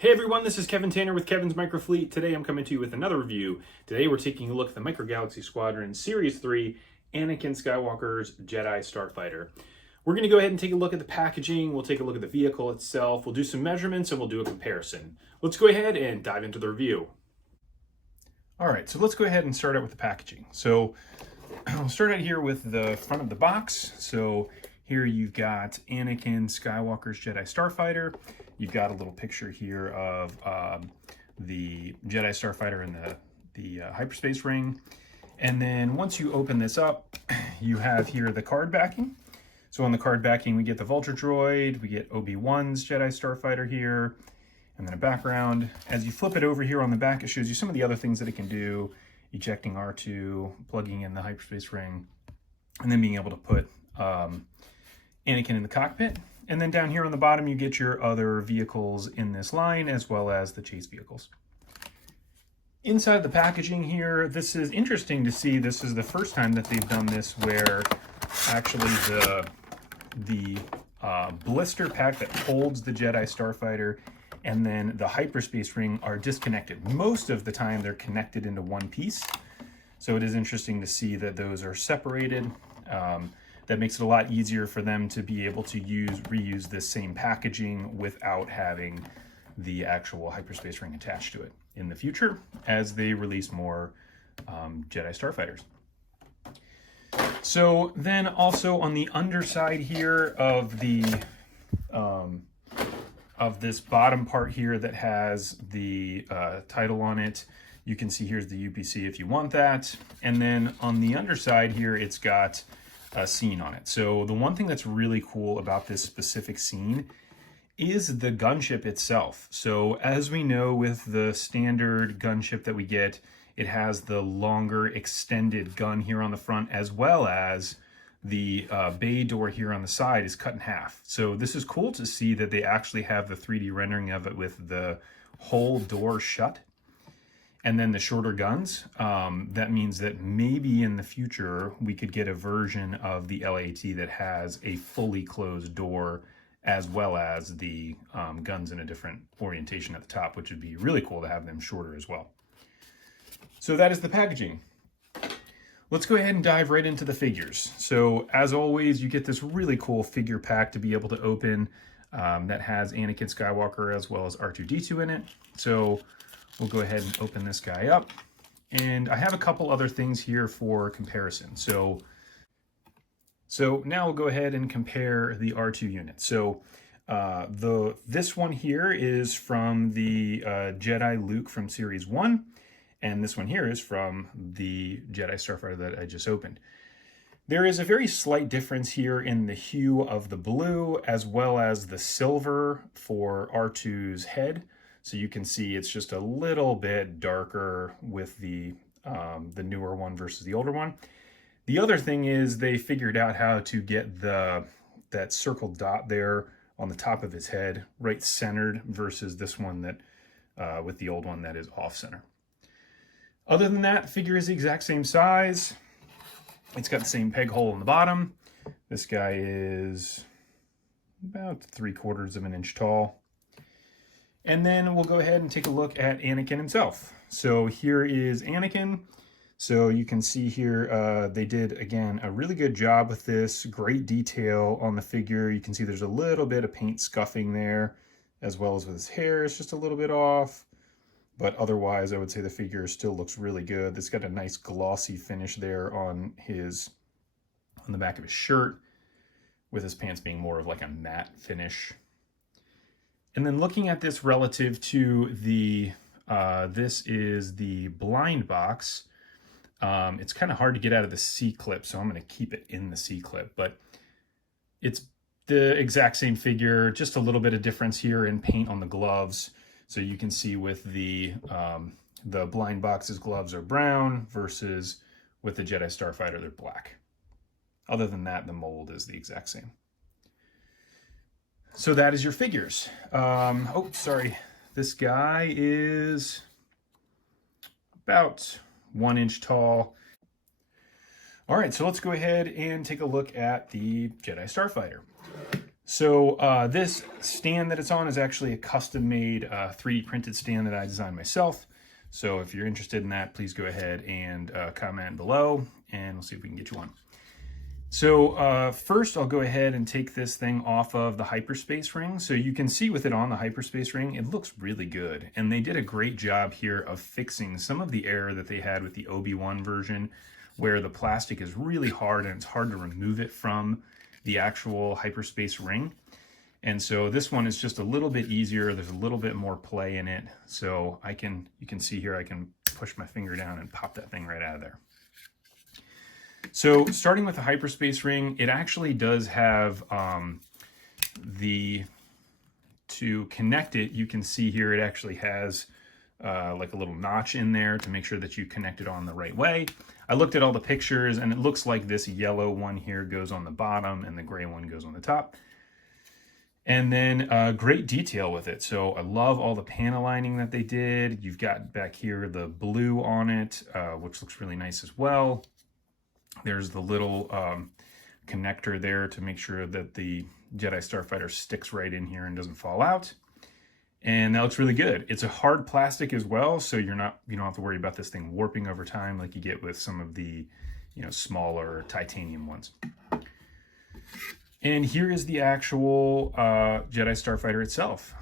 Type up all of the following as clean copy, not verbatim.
Hey everyone, this is Kevin Tanner with Kevin's Microfleet. Today I'm coming to you with another review. Today we're taking a look at the Micro Galaxy Squadron Series 3 Anakin Skywalker's Jedi Starfighter. We're going to go ahead and take a look at the packaging, we'll take a look at the vehicle itself, we'll do some measurements, and we'll do a comparison. Let's go ahead and dive into the review. Alright, so let's go ahead and start out with the packaging. So I'll start out here with the front of the box. So here you've got Anakin Skywalker's Jedi Starfighter. You've got a little picture here of the Jedi Starfighter and the hyperspace ring. And then once you open this up, you have here the card backing. So on the card backing, we get the Vulture Droid, we get Obi-Wan's Jedi Starfighter here, and then a background. As you flip it over here on the back, it shows you some of the other things that it can do, ejecting R2, plugging in the hyperspace ring, and then being able to put Anakin in the cockpit. And then down here on the bottom, you get your other vehicles in this line, as well as the chase vehicles. Inside the packaging here, this is interesting to see. This is the first time that they've done this where actually the blister pack that holds the Jedi Starfighter and then the hyperspace ring are disconnected. Most of the time, they're connected into one piece. So it is interesting to see that those are separated. That makes it a lot easier for them to be able to reuse this same packaging without having the actual hyperspace ring attached to it in the future as they release more Jedi Starfighters. So then also on the underside here of the of this bottom part here that has the title on it, you can see here's the UPC if you want that. And then on the underside here, it's got a scene on it. So the one thing that's really cool about this specific scene is the gunship itself. So as we know with the standard gunship that we get, it has the longer extended gun here on the front, as well as the bay door here on the side is cut in half. So this is cool to see that they actually have the 3D rendering of it with the whole door shut. And then the shorter guns, that means that maybe in the future we could get a version of the LAAT that has a fully closed door as well as the guns in a different orientation at the top, which would be really cool to have them shorter as well. So that is the packaging. Let's go ahead and dive right into the figures. So as always, you get this really cool figure pack to be able to open that has Anakin Skywalker as well as R2-D2 in it. So we'll go ahead and open this guy up. And I have a couple other things here for comparison. So now we'll go ahead and compare the R2 unit. So this one here is from the Jedi Luke from Series 1. And this one here is from the Jedi Starfighter that I just opened. There is a very slight difference here in the hue of the blue as well as the silver for R2's head. So you can see it's just a little bit darker with the newer one versus the older one. The other thing is they figured out how to get that circled dot there on the top of his head right centered versus this one that with the old one that is off center. Other than that, the figure is the exact same size. It's got the same peg hole in the bottom. This guy is about 3/4 of an inch tall. And then we'll go ahead and take a look at Anakin himself. So here is Anakin. So you can see here, they did, again, a really good job with this. Great detail on the figure. You can see there's a little bit of paint scuffing there, as well as with his hair. It's just a little bit off. But otherwise, I would say the figure still looks really good. It's got a nice glossy finish there on the back of his shirt, with his pants being more of like a matte finish. And then looking at this relative to the, this is the blind box. It's kind of hard to get out of the C-clip, so I'm going to keep it in the C-clip. But it's the exact same figure, just a little bit of difference here in paint on the gloves. So you can see with the blind box's gloves are brown versus with the Jedi Starfighter, they're black. Other than that, the mold is the exact same. So that is your figures. Oh, sorry. This guy is about 1 inch tall. All right, so let's go ahead and take a look at the Jedi Starfighter. So this stand that it's on is actually a custom-made 3D printed stand that I designed myself. So if you're interested in that, please go ahead and comment below, and we'll see if we can get you one. So first I'll go ahead and take this thing off of the hyperspace ring. So you can see with it on the hyperspace ring, it looks really good. And they did a great job here of fixing some of the error that they had with the Obi-Wan version, where the plastic is really hard and it's hard to remove it from the actual hyperspace ring. And so this one is just a little bit easier. There's a little bit more play in it. So you can see here, I can push my finger down and pop that thing right out of there. So starting with the hyperspace ring, it actually does have to connect it, you can see here it actually has like a little notch in there to make sure that you connect it on the right way. I looked at all the pictures and it looks like this yellow one here goes on the bottom and the gray one goes on the top. And then great detail with it. So I love all the panel lining that they did. You've got back here the blue on it, which looks really nice as well. There's the little connector there to make sure that the Jedi Starfighter sticks right in here and doesn't fall out. And that looks really good. It's a hard plastic as well, so you don't have to worry about this thing warping over time like you get with some of the smaller titanium ones. And here is the actual Jedi Starfighter itself.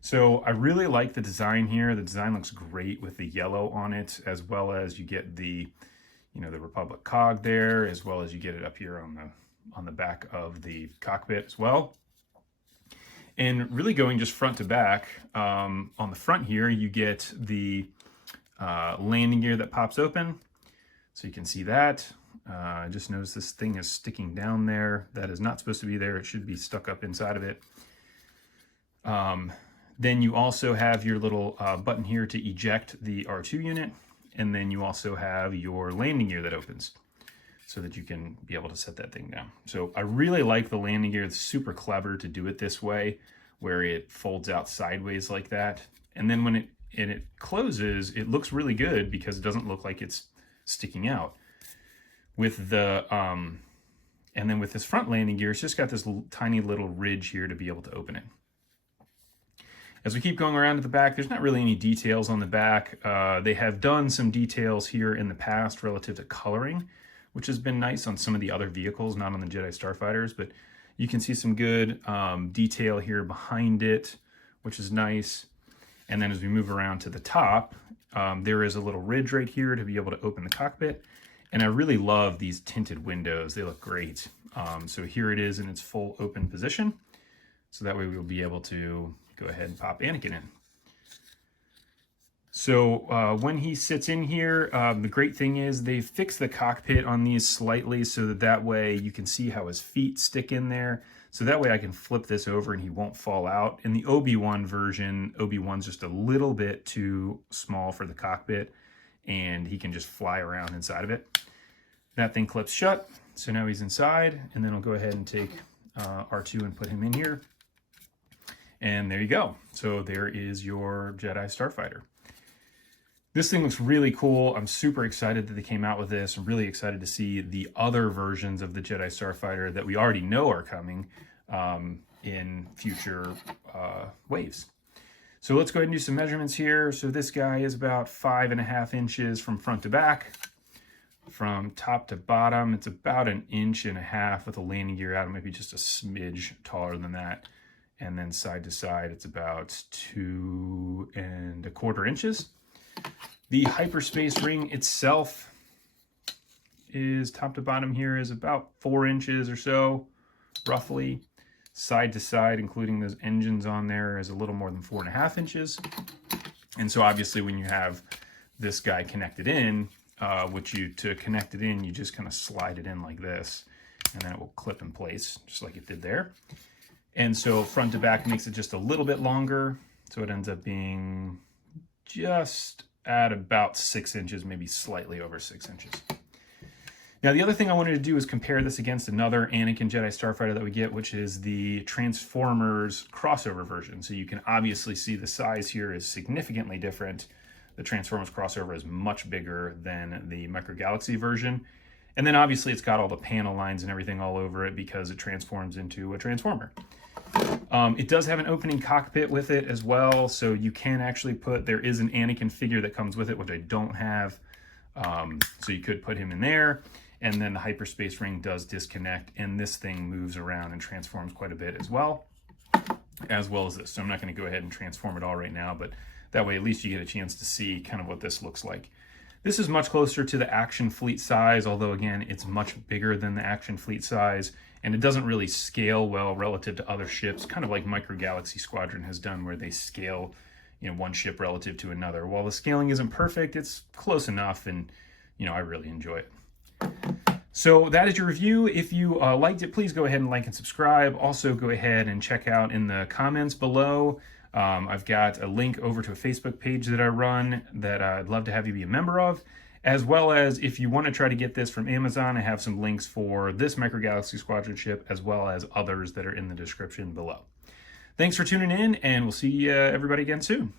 So I really like the design here. The design looks great with the yellow on it, as well as you get the the Republic cog there, as well as you get it up here on the back of the cockpit as well. And really going just front to back, on the front here, you get the landing gear that pops open. So you can see that. I just noticed this thing is sticking down there. That is not supposed to be there. It should be stuck up inside of it. Then you also have your little button here to eject the R2 unit. And then you also have your landing gear that opens so that you can be able to set that thing down. So I really like the landing gear. It's super clever to do it this way, where it folds out sideways like that. And then when it closes, it looks really good because it doesn't look like it's sticking out. With the and then with this front landing gear, it's just got this tiny little ridge here to be able to open it. As we keep going around to the back, there's not really any details on the back. They have done some details here in the past relative to coloring, which has been nice on some of the other vehicles, not on the Jedi Starfighters, but you can see some good detail here behind it, which is nice. And then as we move around to the top, there is a little ridge right here to be able to open the cockpit. And I really love these tinted windows. They look great. So here it is in its full open position. So that way we'll be able to go ahead and pop Anakin in. So when he sits in here, the great thing is they fixed the cockpit on these slightly so that way you can see how his feet stick in there. So that way I can flip this over and he won't fall out. In the Obi-Wan version, Obi-Wan's just a little bit too small for the cockpit and he can just fly around inside of it. That thing clips shut, so now he's inside, and then I'll go ahead and take R2 and put him in here. And there you go. So there is your Jedi Starfighter. This thing looks really cool. I'm super excited that they came out with this. I'm really excited to see the other versions of the Jedi Starfighter that we already know are coming in future waves. So let's go ahead and do some measurements here. So this guy is about 5.5 inches from front to back. From top to bottom, it's about 1.5 inches with a landing gear out. It might be just a smidge taller than that. And then side to side, it's about 2.25 inches. The hyperspace ring itself is top to bottom here is about 4 inches or so, roughly. Side to side, including those engines on there, is a little more than 4.5 inches. And so obviously when you have this guy connected in, to connect it in, you just kind of slide it in like this, and then it will clip in place, just like it did there. And so front to back makes it just a little bit longer, so it ends up being just at about 6 inches, maybe slightly over 6 inches. Now, the other thing I wanted to do is compare this against another Anakin Jedi Starfighter that we get, which is the Transformers crossover version. So you can obviously see the size here is significantly different. The Transformers crossover is much bigger than the Micro Galaxy version. And then obviously it's got all the panel lines and everything all over it because it transforms into a Transformer. It does have an opening cockpit with it as well, so you can actually there is an Anakin figure that comes with it, which I don't have, so you could put him in there. And then the hyperspace ring does disconnect, and this thing moves around and transforms quite a bit as well as this. So I'm not going to go ahead and transform it all right now, but that way at least you get a chance to see kind of what this looks like. This is much closer to the Action Fleet size, although again, it's much bigger than the Action Fleet size, and it doesn't really scale well relative to other ships, kind of like Micro Galaxy Squadron has done, where they scale, you know, one ship relative to another. While the scaling isn't perfect, it's close enough, and, you know, I really enjoy it. So that is your review. If you liked it, please go ahead and like and subscribe. Also, go ahead and check out in the comments below. I've got a link over to a Facebook page that I run that I'd love to have you be a member of, as well as if you want to try to get this from Amazon, I have some links for this Micro Galaxy Squadron ship, as well as others that are in the description below. Thanks for tuning in, and we'll see everybody again soon.